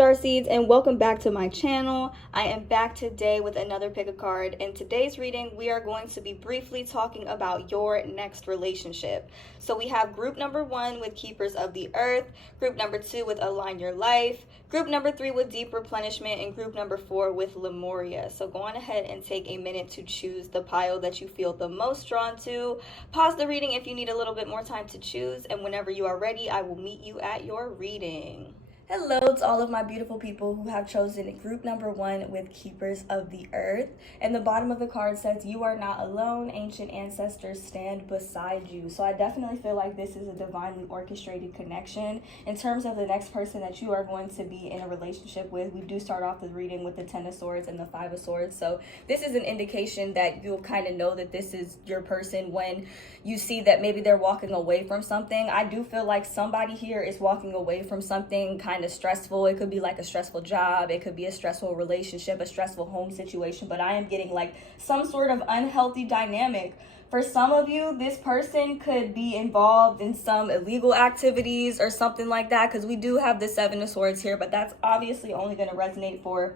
Starseeds, and welcome back to my channel. I am back today with another pick a card. In today's reading, we are going to be briefly talking about your next relationship. So we have group number 1 with Keepers of the Earth, group number 2 with Align Your Life, group number 3 with Deep Replenishment, and group number 4 with Lemuria. So go on ahead and take a minute to choose the pile that you feel the most drawn to. Pause the reading if you need a little bit more time to choose, and whenever you are ready, I will meet you at your reading. Hello to all of my beautiful people who have chosen group number 1 with Keepers of the Earth. And the bottom of the card says, "You are not alone, ancient ancestors stand beside you." So I definitely feel like this is a divinely orchestrated connection. In terms of the next person that you are going to be in a relationship with, we do start off the reading with the 10 of Swords and the 5 of Swords. So this is an indication that you'll kind of know that this is your person when you see that maybe they're walking away from something. I do feel like somebody here is walking away from something kind of stressful. It could be like a stressful job, it could be a stressful relationship, a stressful home situation, but I am getting like some sort of unhealthy dynamic. For some of you, this person could be involved in some illegal activities or something like that, because we do have the 7 of Swords here, but that's obviously only going to resonate for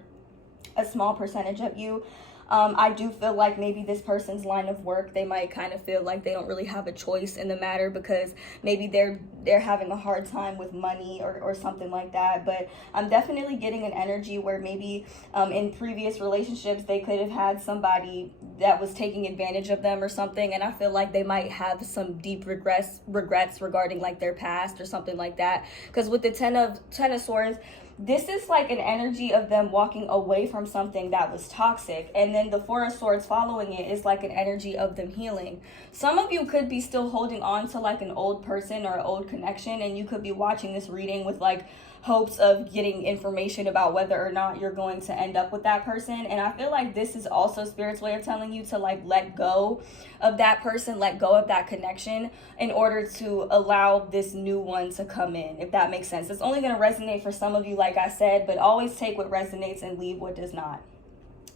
a small percentage of you. I do feel like maybe this person's line of work, they might kind of feel like they don't really have a choice in the matter because maybe they're having a hard time with money or something like that. But I'm definitely getting an energy where maybe in previous relationships they could have had somebody that was taking advantage of them or something, and I feel like they might have some deep regrets regarding like their past or something like that. Because with the 10 of Swords, this is like an energy of them walking away from something that was toxic. And then the 4 of Swords following it is like an energy of them healing. Some of you could be still holding on to like an old person or an old connection, and you could be watching this reading with like hopes of getting information about whether or not you're going to end up with that person. And I feel like this is also Spirit's way of telling you to like let go of that person, let go of that connection in order to allow this new one to come in, if that makes sense. It's only going to resonate for some of you, like I said, but always take what resonates and leave what does not.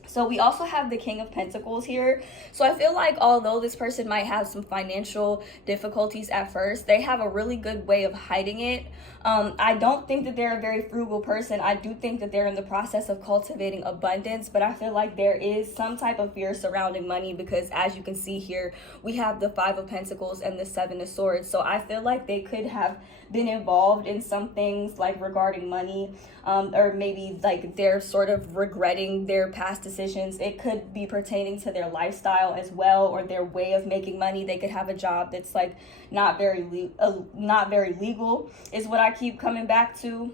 So we also have the King of Pentacles here. So I feel like although this person might have some financial difficulties at first, they have a really good way of hiding it. I don't think that they're a very frugal person. I do think that they're in the process of cultivating abundance, but I feel like there is some type of fear surrounding money because as you can see here, we have the 5 of Pentacles and the 7 of Swords. So I feel like they could have been involved in some things like regarding money, or maybe like they're sort of regretting their past decisions. It could be pertaining to their lifestyle as well, or their way of making money. They could have a job that's like not very legal is what I keep coming back to.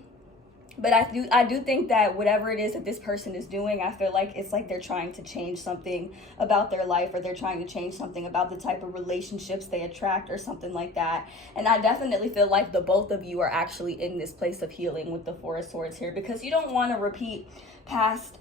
But I do think that whatever it is that this person is doing, I feel like it's like they're trying to change something about their life, or they're trying to change something about the type of relationships they attract or something like that. And I definitely feel like the both of you are actually in this place of healing with the 4 of Swords here, because you don't want to repeat past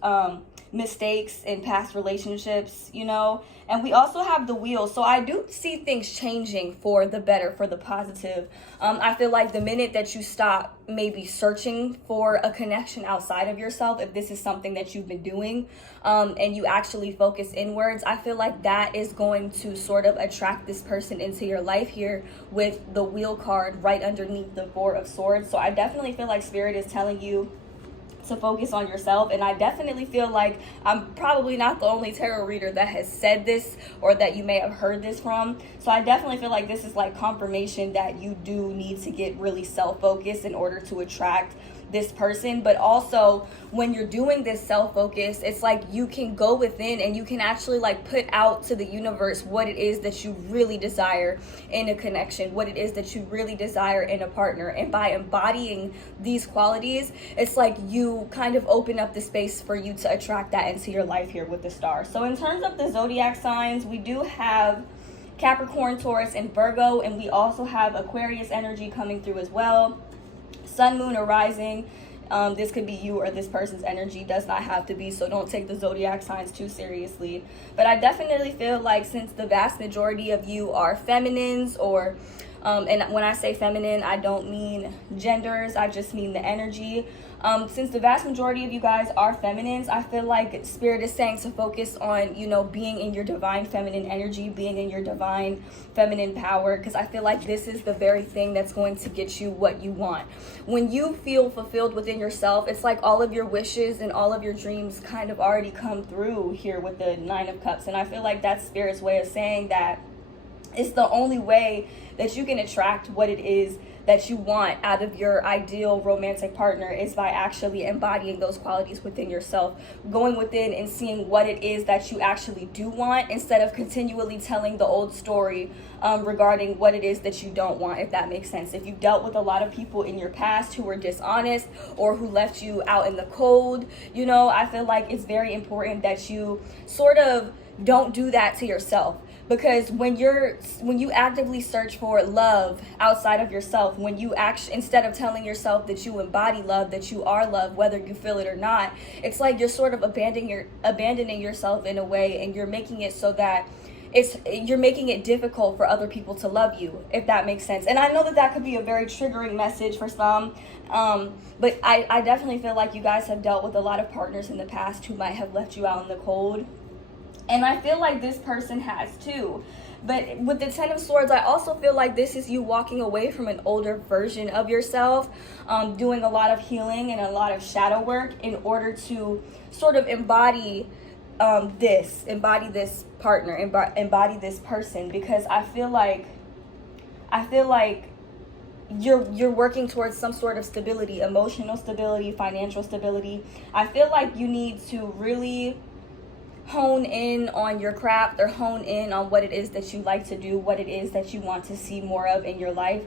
mistakes in past relationships, you know. And we also have the Wheel, so I do see things changing for the better, for the positive. I feel like the minute that you stop maybe searching for a connection outside of yourself, if this is something that you've been doing, and you actually focus inwards, I feel like that is going to sort of attract this person into your life here with the Wheel card right underneath the 4 of Swords. So I definitely feel like Spirit is telling you to focus on yourself, and I definitely feel like I'm probably not the only tarot reader that has said this or that you may have heard this from. So I definitely feel like this is like confirmation that you do need to get really self-focused in order to attract this person. But also when you're doing this self-focus, it's like you can go within and you can actually like put out to the universe what it is that you really desire in a connection, what it is that you really desire in a partner. And by embodying these qualities, it's like you kind of open up the space for you to attract that into your life here with the Star. So in terms of the zodiac signs, we do have Capricorn, Taurus, and Virgo, and we also have Aquarius energy coming through as well. Sun, Moon, or Rising. This could be you or this person's energy, does not have to be, so don't take the zodiac signs too seriously. But I definitely feel like since the vast majority of you are feminines, or And when I say feminine, I don't mean genders, I just mean the energy. Since the vast majority of you guys are feminines, I feel like Spirit is saying to focus on, you know, being in your divine feminine energy, being in your divine feminine power, because I feel like this is the very thing that's going to get you what you want. When you feel fulfilled within yourself, it's like all of your wishes and all of your dreams kind of already come through here with the Nine of Cups. And I feel like that's Spirit's way of saying that it's the only way that you can attract what it is that you want out of your ideal romantic partner is by actually embodying those qualities within yourself, going within and seeing what it is that you actually do want instead of continually telling the old story regarding what it is that you don't want, if that makes sense. If you've dealt with a lot of people in your past who were dishonest or who left you out in the cold, you know, I feel like it's very important that you sort of don't do that to yourself. Because when you actively search for love outside of yourself, when you instead of telling yourself that you embody love, that you are love, whether you feel it or not, it's like you're sort of abandoning yourself in a way, and you're making it so that you're making it difficult for other people to love you, if that makes sense. And I know that could be a very triggering message for some, but I definitely feel like you guys have dealt with a lot of partners in the past who might have left you out in the cold. And I feel like this person has too. But with the Ten of Swords, I also feel like this is you walking away from an older version of yourself, doing a lot of healing and a lot of shadow work in order to sort of embody this partner, embody this person. Because I feel like you're working towards some sort of stability, emotional stability, financial stability. I feel like you need to really hone in on your craft, or hone in on what it is that you like to do, what it is that you want to see more of in your life.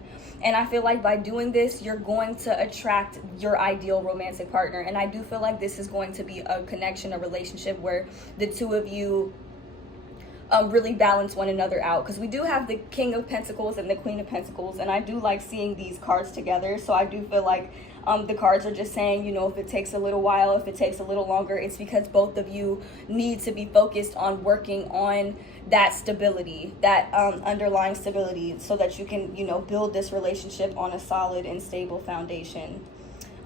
And I feel like by doing this, you're going to attract your ideal romantic partner. And I do feel like this is going to be a connection, a relationship where the two of you really balance one another out, because we do have the King of Pentacles and the Queen of Pentacles, and I do like seeing these cards together. So I do feel like the cards are just saying, you know, if it takes a little while, if it takes a little longer, it's because both of you need to be focused on working on that stability, that underlying stability, so that you can, you know, build this relationship on a solid and stable foundation.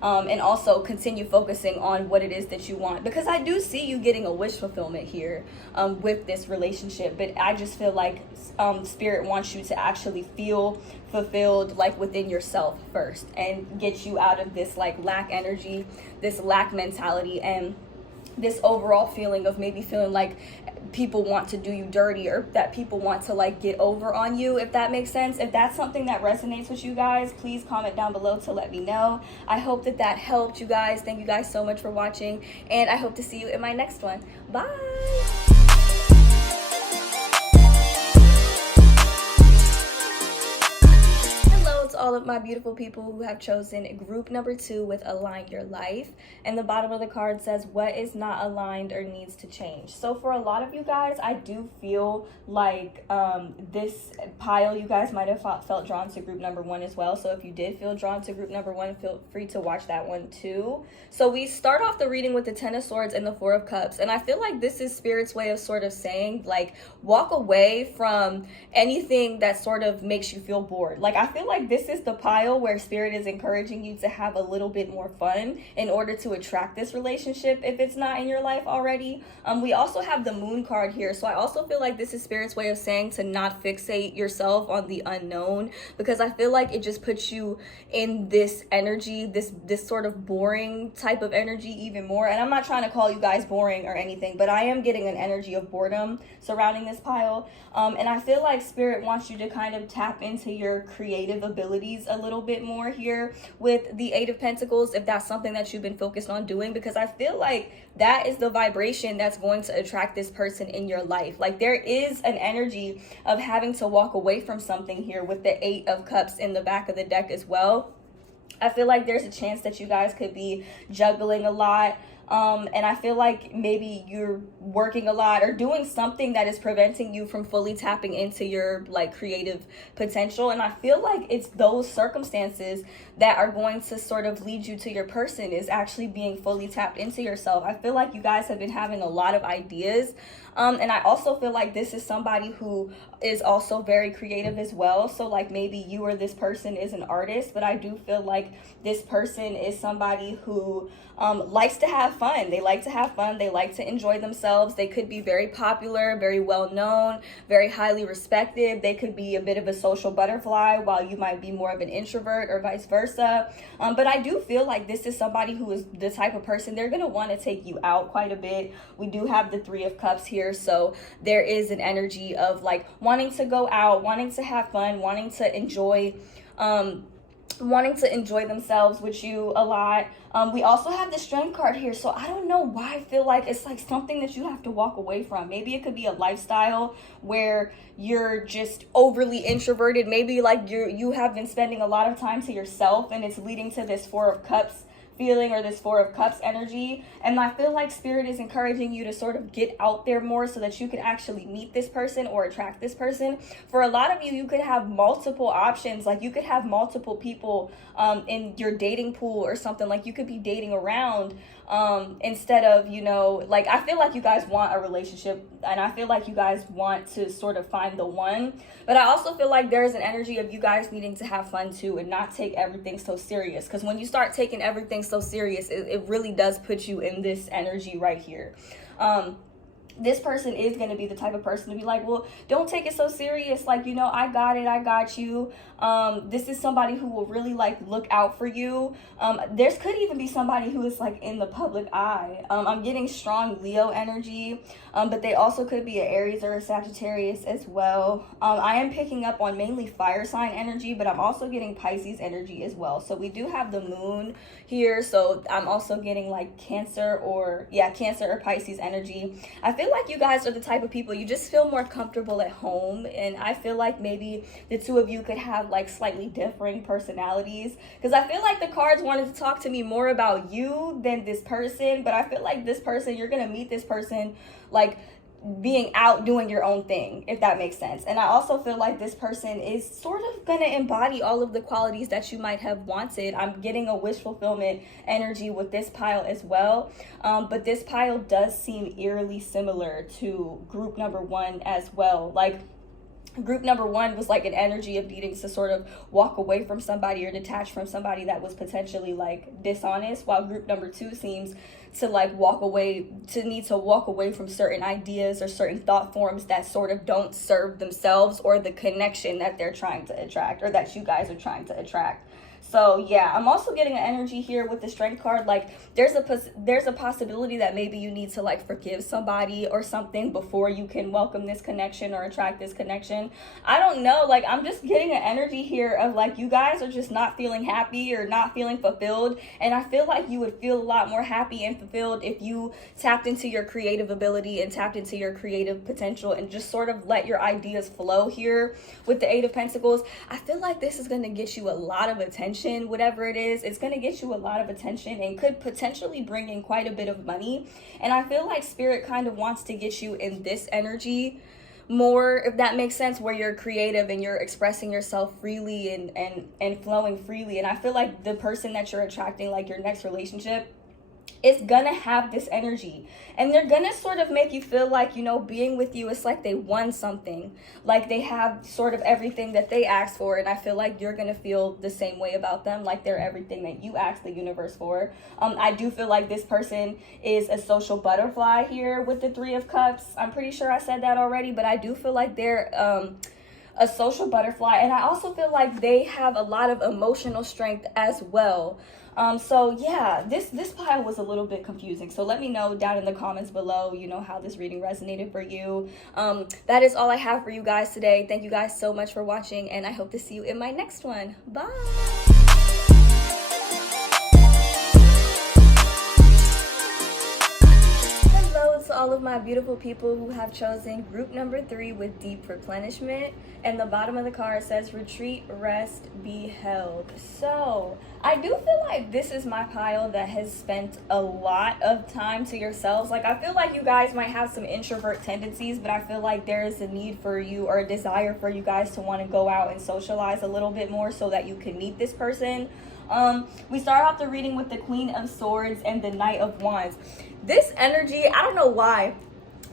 And also continue focusing on what it is that you want, because I do see you getting a wish fulfillment here with this relationship. But I just feel like Spirit wants you to actually feel fulfilled, like within yourself first, and get you out of this like lack energy, this lack mentality, and this overall feeling of maybe feeling like people want to do you dirty, or that people want to like get over on you, if that makes sense. If that's something that resonates with you guys, please comment down below to let me know. I hope that helped you guys. Thank you guys so much for watching, and I hope to see you in my next one. Bye. All of my beautiful people who have chosen group number 2 with Align Your Life. And the bottom of the card says, what is not aligned or needs to change? So for a lot of you guys, I do feel like this pile, you guys might have felt drawn to group number 1 as well. So if you did feel drawn to group number 1, feel free to watch that one too. So we start off the reading with the Ten of Swords and the Four of Cups. And I feel like this is Spirit's way of sort of saying, like, walk away from anything that sort of makes you feel bored. Like, I feel like this is the pile where Spirit is encouraging you to have a little bit more fun in order to attract this relationship if it's not in your life already. We also have the Moon card here, so I also feel like this is Spirit's way of saying to not fixate yourself on the unknown, because I feel like it just puts you in this energy, this sort of boring type of energy even more. And I'm not trying to call you guys boring or anything, but I am getting an energy of boredom surrounding this pile. And I feel like Spirit wants you to kind of tap into your creative abilities a little bit more here with the Eight of Pentacles, if that's something that you've been focused on doing, because I feel like that is the vibration that's going to attract this person in your life. Like, there is an energy of having to walk away from something here with the Eight of Cups in the back of the deck as well. I feel like there's a chance that you guys could be juggling a lot. And I feel like maybe you're working a lot or doing something that is preventing you from fully tapping into your like creative potential. And I feel like it's those circumstances that are going to sort of lead you to your person, is actually being fully tapped into yourself. I feel like you guys have been having a lot of ideas. And I also feel like this is somebody who is also very creative as well. So like maybe you or this person is an artist, but I do feel like this person is somebody who likes to have fun. They like to have fun. They like to enjoy themselves. They could be very popular, very well known, very highly respected. They could be a bit of a social butterfly while you might be more of an introvert, or vice versa. But I do feel like this is somebody who is the type of person, they're going to want to take you out quite a bit. We do have the Three of Cups here. So there is an energy of like wanting to go out, wanting to have fun, wanting to enjoy themselves with you a lot. We also have the Strength card here, so I don't know why I feel like it's like something that you have to walk away from. Maybe it could be a lifestyle where you're just overly introverted. Maybe like you have been spending a lot of time to yourself, and it's leading to this Four of Cups feeling, or this Four of Cups energy. And I feel like Spirit is encouraging you to sort of get out there more so that you can actually meet this person or attract this person. For a lot of you, you could have multiple options. Like you could have multiple people in your dating pool or something. Like you could be dating around instead of, you know, like I feel like you guys want a relationship, and I feel like you guys want to sort of find the one. But I also feel like there's an energy of you guys needing to have fun too, and not take everything so serious. Because when you start taking everything so serious, it really does put you in this energy right here. This person is going to be the type of person to be like, well, don't take it so serious. Like, you know, I got it. I got you. This is somebody who will really like look out for you. There could even be somebody who is like in the public eye. I'm getting strong Leo energy, but they also could be an Aries or a Sagittarius as well. I am picking up on mainly fire sign energy, but I'm also getting Pisces energy as well. So we do have the moon here. So I'm also getting like Cancer or Pisces energy. I feel like you guys are the type of people, you just feel more comfortable at home. And I feel like maybe the two of you could have like slightly differing personalities, because I feel like the cards wanted to talk to me more about you than this person. But I feel like this person, you're gonna meet this person like being out doing your own thing, if that makes sense. And I also feel like this person is sort of gonna embody all of the qualities that you might have wanted. I'm getting a wish fulfillment energy with this pile as well. But this pile does seem eerily similar to group number one as well. Like group number one was like an energy of needing to sort of walk away from somebody or detach from somebody that was potentially like dishonest, while group number two seems to like need to walk away from certain ideas or certain thought forms that sort of don't serve themselves or the connection that they're trying to attract, or that you guys are trying to attract. So yeah, I'm also getting an energy here with the Strength card. Like there's a possibility that maybe you need to like forgive somebody or something before you can welcome this connection or attract this connection. I don't know, like I'm just getting an energy here of like you guys are just not feeling happy or not feeling fulfilled. And I feel like you would feel a lot more happy and fulfilled if you tapped into your creative ability and tapped into your creative potential and just sort of let your ideas flow here with the Eight of Pentacles. I feel like this is going to get you a lot of attention. Whatever it is, it's going to get you a lot of attention and could potentially bring in quite a bit of money. And I feel like Spirit kind of wants to get you in this energy more, if that makes sense, where you're creative and you're expressing yourself freely and flowing freely. And I feel like the person that you're attracting, like your next relationship, is gonna have this energy, and they're gonna sort of make you feel like, you know, being with you, it's like they won something, like they have sort of everything that they asked for. And I feel like you're gonna feel the same way about them, like they're everything that you asked the universe for. I do feel like this person is a social butterfly here with the Three of Cups. I'm pretty sure I said that already, but I do feel like they're a social butterfly, and I also feel like they have a lot of emotional strength as well. So yeah, this pile was a little bit confusing. So let me know down in the comments below, you know, how this reading resonated for you. That is all I have for you guys today. Thank you guys so much for watching, and I hope to see you in my next one. Bye. Hello to all of my beautiful people who have chosen group number 3 with Deep Replenishment. And the bottom of the card says retreat, rest, be held. So I do feel like this is my pile that has spent a lot of time to yourselves. Like, I feel like you guys might have some introvert tendencies, but I feel like there is a need for you, or a desire for you guys to want to go out and socialize a little bit more so that you can meet this person. We start off the reading with the Queen of Swords and the Knight of Wands. This energy, I don't know why,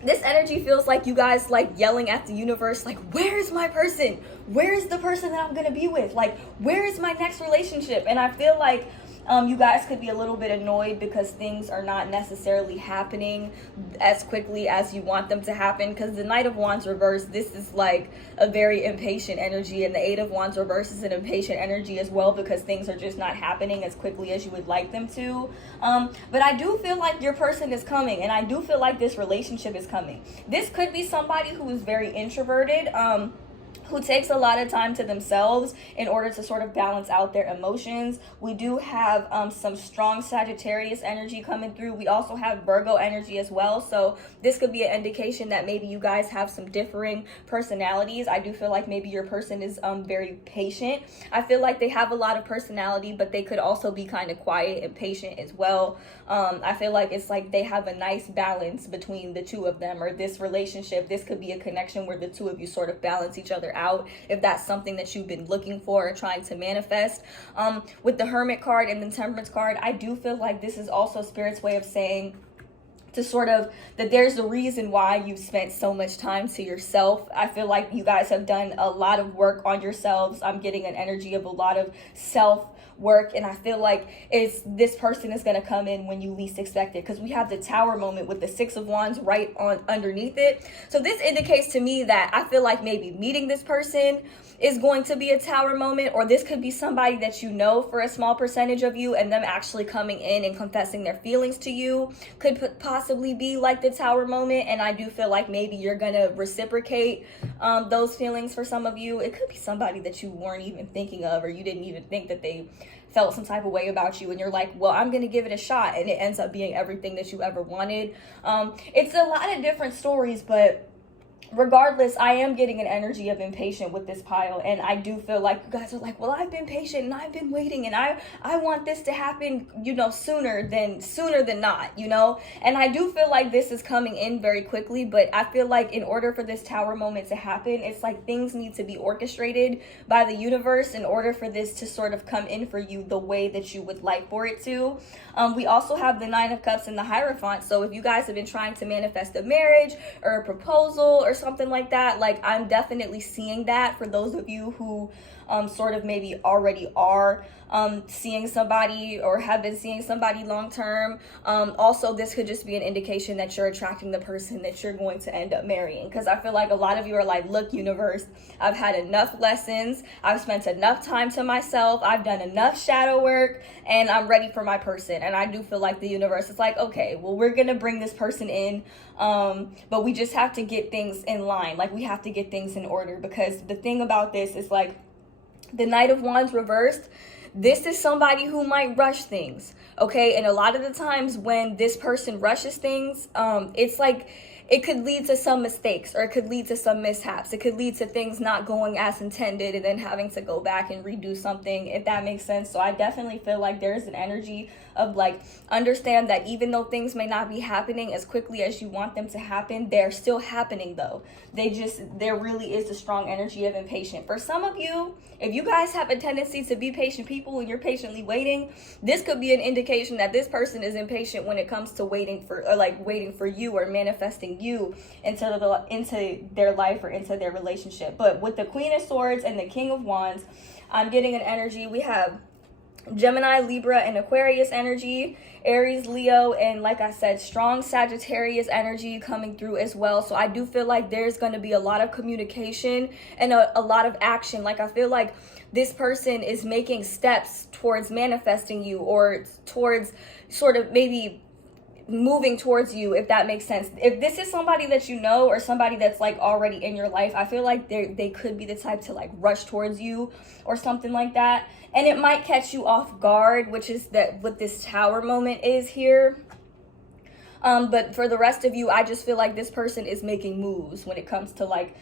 this energy feels like you guys like yelling at the universe, like, where is my person? Where is the person that I'm gonna be with? Like, where is my next relationship? And I feel like you guys could be a little bit annoyed because things are not necessarily happening as quickly as you want them to happen. Because the Knight of Wands reverse, this is like a very impatient energy, and the Eight of Wands reverse is an impatient energy as well, because things are just not happening as quickly as you would like them to. But I do feel like your person is coming, and I do feel like this relationship is coming. This could be somebody who is very introverted, who takes a lot of time to themselves in order to sort of balance out their emotions. We do have some strong Sagittarius energy coming through. We also have Virgo energy as well. So this could be an indication that maybe you guys have some differing personalities. I do feel like maybe your person is very patient. I feel like they have a lot of personality, but they could also be kind of quiet and patient as well. I feel like it's like they have a nice balance between the two of them, or this relationship. This could be a connection where the two of you sort of balance each other out, if that's something that you've been looking for or trying to manifest. With the Hermit card and the Temperance card, I do feel like this is also Spirit's way of saying to sort of that there's a reason why you've spent so much time to yourself. I feel like you guys have done a lot of work on yourselves. I'm getting an energy of a lot of self work, and I feel like this person is going to come in when you least expect it, because we have the Tower moment with the Six of Wands right on underneath it. So this indicates to me that I feel like maybe meeting this person is going to be a Tower moment, or this could be somebody that you know for a small percentage of you, and them actually coming in and confessing their feelings to you could possibly be like the Tower moment. And I do feel like maybe you're gonna reciprocate those feelings for some of you. It could be somebody that you weren't even thinking of, or you didn't even think that they felt some type of way about you, and you're like, well, I'm gonna give it a shot, and it ends up being everything that you ever wanted. It's a lot of different stories, but regardless, I am getting an energy of impatient with this pile, and I do feel like you guys are like, well, I've been patient and I've been waiting, and I want this to happen, you know, sooner than not, you know. And I do feel like this is coming in very quickly, but I feel like in order for this Tower moment to happen, it's like things need to be orchestrated by the universe in order for this to sort of come in for you the way that you would like for it to. We also have the Nine of Cups and the Hierophant. So if you guys have been trying to manifest a marriage or a proposal or something like that, like, I'm definitely seeing that for those of you who sort of maybe already are seeing somebody or have been seeing somebody long term. Also, this could just be an indication that you're attracting the person that you're going to end up marrying, because I feel like a lot of you are like, look, universe, I've had enough lessons, I've spent enough time to myself, I've done enough shadow work, and I'm ready for my person. And I do feel like the universe is like, okay, well, we're gonna bring this person in, but we just have to get things in line. Like, we have to get things in order, because the thing about this is, like, the Knight of Wands reversed, this is somebody who might rush things, okay? And a lot of the times when this person rushes things, it's like it could lead to some mistakes, or it could lead to some mishaps. It could lead to things not going as intended, and then having to go back and redo something, if that makes sense. So I definitely feel like there's an energy of, like, understand that even though things may not be happening as quickly as you want them to happen, they're still happening though. There really is a strong energy of impatient. For some of you, if you guys have a tendency to be patient people and you're patiently waiting, this could be an indication that this person is impatient when it comes to waiting for you or manifesting you into their life or into their relationship. But with the Queen of Swords and the King of Wands, I'm getting an energy. We have Gemini, Libra, and Aquarius energy, Aries, Leo, and like I said, strong Sagittarius energy coming through as well. So I do feel like there's going to be a lot of communication and a lot of action. Like, I feel like this person is making steps towards manifesting you, or towards sort of maybe moving towards you, if that makes sense. If this is somebody that you know, or somebody that's like already in your life, I feel like they could be the type to like rush towards you or something like that. And it might catch you off guard, which is that what this Tower moment is here. But for the rest of you, I just feel like this person is making moves when it comes to like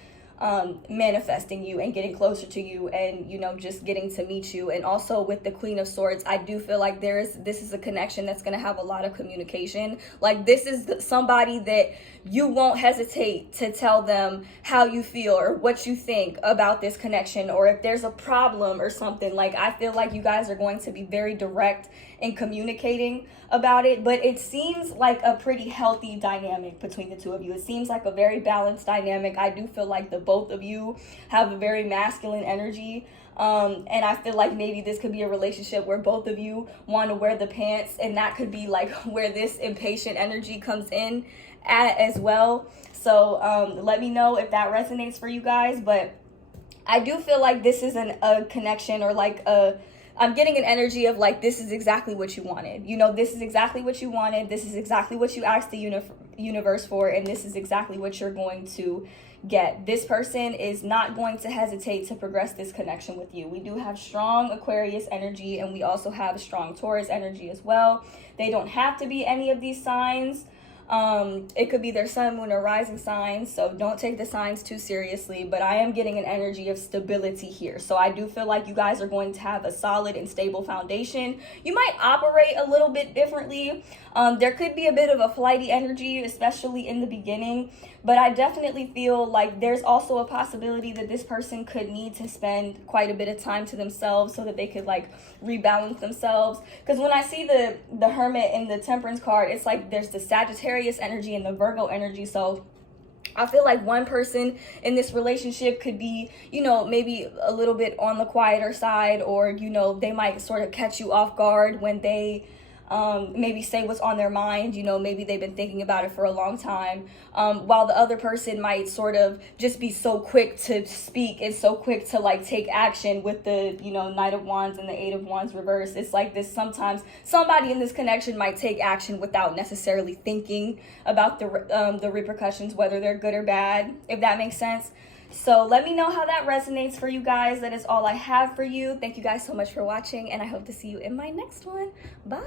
manifesting you and getting closer to you, and you know, just getting to meet you. And also with the Queen of Swords, I do feel like this is a connection that's going to have a lot of communication. Like this is somebody that you won't hesitate to tell them how you feel or what you think about this connection, or if there's a problem or something. Like I feel like you guys are going to be very direct in communicating about it, but it seems like a pretty healthy dynamic between the two of you. It seems like a very balanced dynamic. I do feel like the both of you have a very masculine energy, and I feel like maybe this could be a relationship where both of you want to wear the pants, and that could be like where this impatient energy comes in at as well. So let me know if that resonates for you guys. But I do feel like this is a connection, or like I'm getting an energy of like, this is exactly what you wanted. You know, this is exactly what you wanted. This is exactly what you asked the universe for. And this is exactly what you're going to get. This person is not going to hesitate to progress this connection with you. We do have strong Aquarius energy, and we also have strong Taurus energy as well. They don't have to be any of these signs. It could be their sun, moon, or rising signs, so don't take the signs too seriously. But I am getting an energy of stability here, so I do feel like you guys are going to have a solid and stable foundation. You might operate a little bit differently. There could be a bit of a flighty energy, especially in the beginning, but I definitely feel like there's also a possibility that this person could need to spend quite a bit of time to themselves so that they could like rebalance themselves. Because when I see the Hermit in the Temperance card, it's like there's the Sagittarius energy and the Virgo energy. So I feel like one person in this relationship could be, you know, maybe a little bit on the quieter side, or, you know, they might sort of catch you off guard when they maybe say what's on their mind. You know, maybe they've been thinking about it for a long time, while the other person might sort of just be so quick to speak and so quick to like take action with the, you know, Knight of Wands and the Eight of Wands reverse. It's like this, sometimes somebody in this connection might take action without necessarily thinking about the repercussions, whether they're good or bad, if that makes sense. So let me know how that resonates for you guys. That is all I have for you. Thank you guys so much for watching, and I hope to see you in my next one. Bye.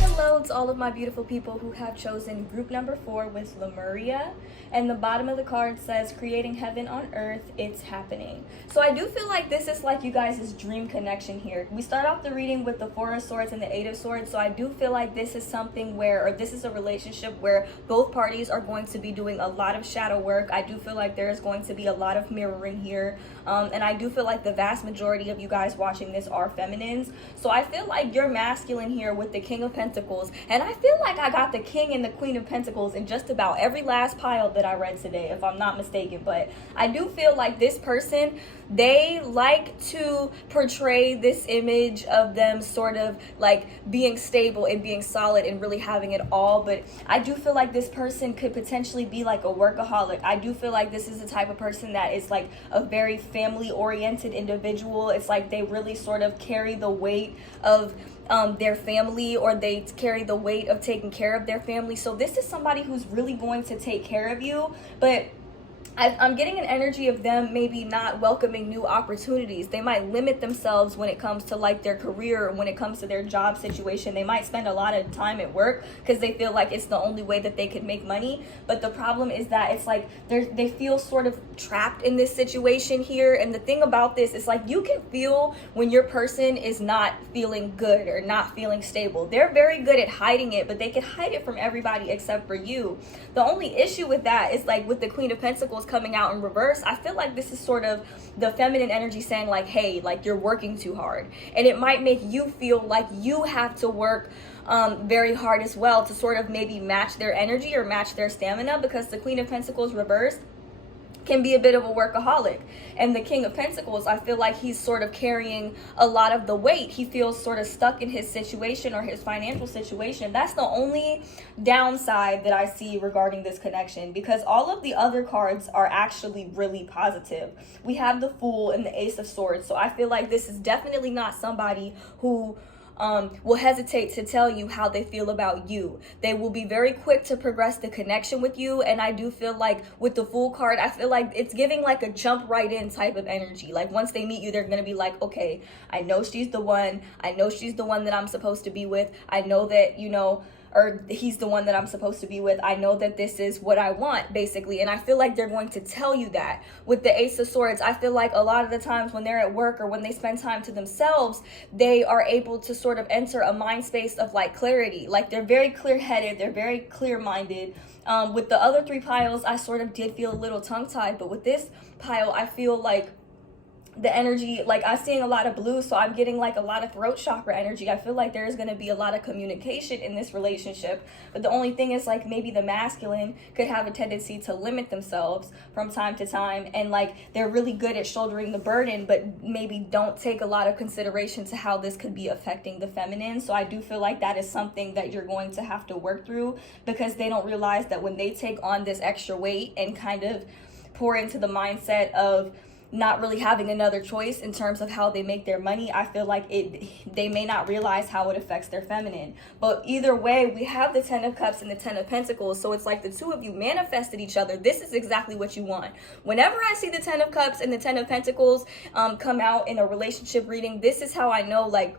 Hello to all of my beautiful people who have chosen group number 4 with Lemuria. And the bottom of the card says, creating heaven on earth, it's happening. So I do feel like this is like you guys' dream connection here. We start off the reading with the 4 of Swords and the 8 of Swords. So I do feel like this is something where, or this is a relationship where both parties are going to be doing a lot of shadow work. I do feel like there is going to be a lot of mirroring here. And I do feel like the vast majority of you guys watching this are feminines. So I feel like you're masculine here with the King of Pentacles. And I feel like I got the King and the Queen of Pentacles in just about every last pile that I read today, if I'm not mistaken. But I do feel like this person, they like to portray this image of them sort of like being stable and being solid and really having it all. But I do feel like this person could potentially be like a workaholic. I do feel like this is the type of person that is like a very family oriented individual. It's like they really sort of carry the weight of their family, or they carry the weight of taking care of their family. So this is somebody who's really going to take care of you, but I'm getting an energy of them maybe not welcoming new opportunities. They might limit themselves when it comes to like their career, or when it comes to their job situation. They might spend a lot of time at work because they feel like it's the only way that they could make money. But the problem is that it's like they feel sort of trapped in this situation here. And the thing about this is like you can feel when your person is not feeling good or not feeling stable. They're very good at hiding it, but they can hide it from everybody except for you. The only issue with that is like with the Queen of Pentacles coming out in reverse, I feel like this is sort of the feminine energy saying like, hey, like you're working too hard. And it might make you feel like you have to work very hard as well to sort of maybe match their energy or match their stamina, because the Queen of Pentacles reversed can be a bit of a workaholic. And the King of Pentacles, I feel like he's sort of carrying a lot of the weight. He feels sort of stuck in his situation or his financial situation. That's the only downside that I see regarding this connection, because all of the other cards are actually really positive. We have the Fool and the Ace of Swords. So I feel like this is definitely not somebody who will hesitate to tell you how they feel about you. They will be very quick to progress the connection with you. And I do feel like with the Fool card, I feel like it's giving like a jump right in type of energy. Like once they meet you, they're going to be like, okay, I know she's the one. I know she's the one that I'm supposed to be with. I know that, you know, or he's the one that I'm supposed to be with. I know that this is what I want, basically. And I feel like they're going to tell you that. With the Ace of Swords, I feel like a lot of the times when they're at work or when they spend time to themselves, they are able to sort of enter a mind space of like clarity. Like they're very clear-headed, they're very clear-minded. With the other 3 piles, I sort of did feel a little tongue-tied, but with this pile, I feel like the energy, like I'm seeing a lot of blue, so I'm getting like a lot of throat chakra energy. I feel like there's going to be a lot of communication in this relationship, but the only thing is like maybe the masculine could have a tendency to limit themselves from time to time, and like they're really good at shouldering the burden, but maybe don't take a lot of consideration to how this could be affecting the feminine. So I do feel like that is something that you're going to have to work through, because they don't realize that when they take on this extra weight and kind of pour into the mindset of not really having another choice in terms of how they make their money, I feel like they may not realize how it affects their feminine. But either way, we have the 10 of Cups and the 10 of Pentacles, so it's like the 2 of you manifested each other. This is exactly what you want. Whenever I see the 10 of Cups and the 10 of Pentacles come out in a relationship reading, this is how I know like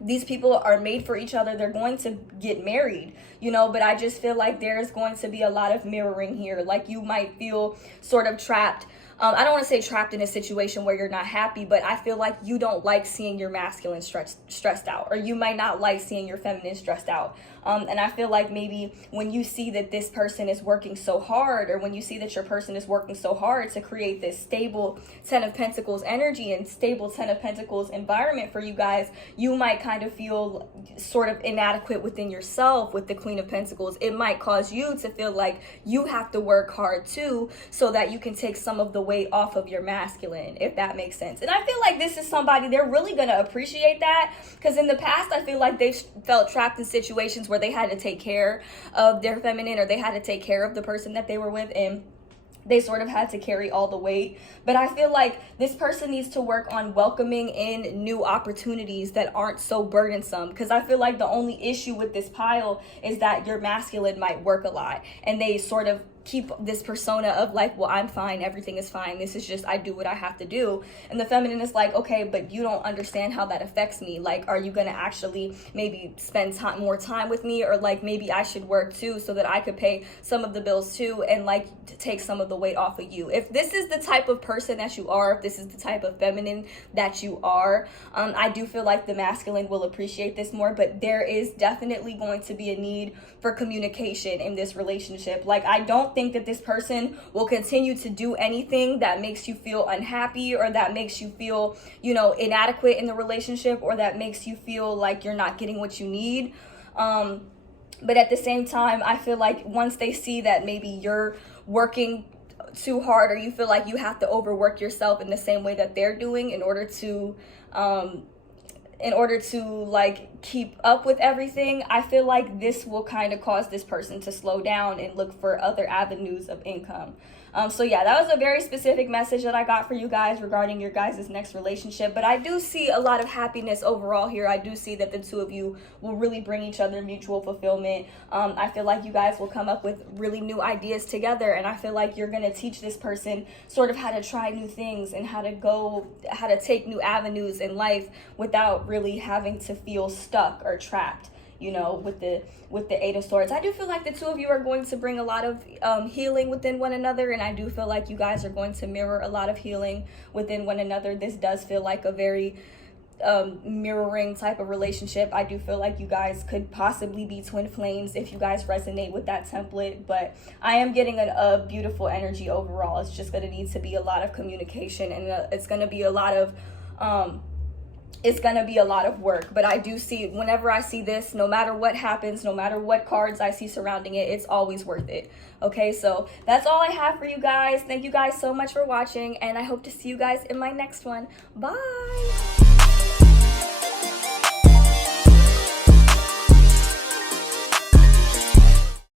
these people are made for each other. They're going to get married, you know, but I just feel like there's going to be a lot of mirroring here. Like you might feel sort of trapped. I don't want to say trapped in a situation where you're not happy, but I feel like you don't like seeing your masculine stressed out, or you might not like seeing your feminine stressed out. And I feel like maybe when you see that this person is working so hard, or when you see that your person is working so hard to create this stable 10 of Pentacles energy and stable 10 of Pentacles environment for you guys, you might kind of feel sort of inadequate within yourself with the Queen of Pentacles. It might cause you to feel like you have to work hard too, so that you can take some of the weight off of your masculine, if that makes sense. And I feel like this is somebody, they're really going to appreciate that, because in the past I feel like they've felt trapped in situations where they had to take care of their feminine, or they had to take care of the person that they were with, and they sort of had to carry all the weight. But I feel like this person needs to work on welcoming in new opportunities that aren't so burdensome, because I feel like the only issue with this pile is that your masculine might work a lot, and they sort of keep this persona of like, well, I'm fine, everything is fine, this is just, I do what I have to do. And the feminine is like, okay, but you don't understand how that affects me. Like, are you gonna actually maybe spend more time with me, or like maybe I should work too so that I could pay some of the bills too, and like to take some of the weight off of you. If this is the type of person that you are, if this is the type of feminine that you are, I do feel like the masculine will appreciate this more. But there is definitely going to be a need for communication in this relationship. Like, I don't think that this person will continue to do anything that makes you feel unhappy, or that makes you feel, you know, inadequate in the relationship, or that makes you feel like you're not getting what you need. But at the same time, I feel like once they see that maybe you're working too hard, or you feel like you have to overwork yourself in the same way that they're doing in order to like keep up with everything, I feel like this will kind of cause this person to slow down and look for other avenues of income. So yeah, that was a very specific message that I got for you guys regarding your guys' next relationship. But I do see a lot of happiness overall here. I do see that the 2 of you will really bring each other mutual fulfillment. I feel like you guys will come up with really new ideas together. And I feel like you're going to teach this person sort of how to try new things, and how to take new avenues in life without really having to feel stuck or trapped, you know, with the 8 of Swords. I do feel like the 2 of you are going to bring a lot of healing within one another, and I do feel like you guys are going to mirror a lot of healing within one another. This does feel like a very mirroring type of relationship. I do feel like you guys could possibly be twin flames if you guys resonate with that template, but I am getting a beautiful energy overall. It's just going to need to be a lot of communication, and it's going to be a lot of work. But I do see, whenever I see this, no matter what happens, no matter what cards I see surrounding it, it's always worth it. Okay, so that's all I have for you guys. Thank you guys so much for watching, and I hope to see you guys in my next one. Bye.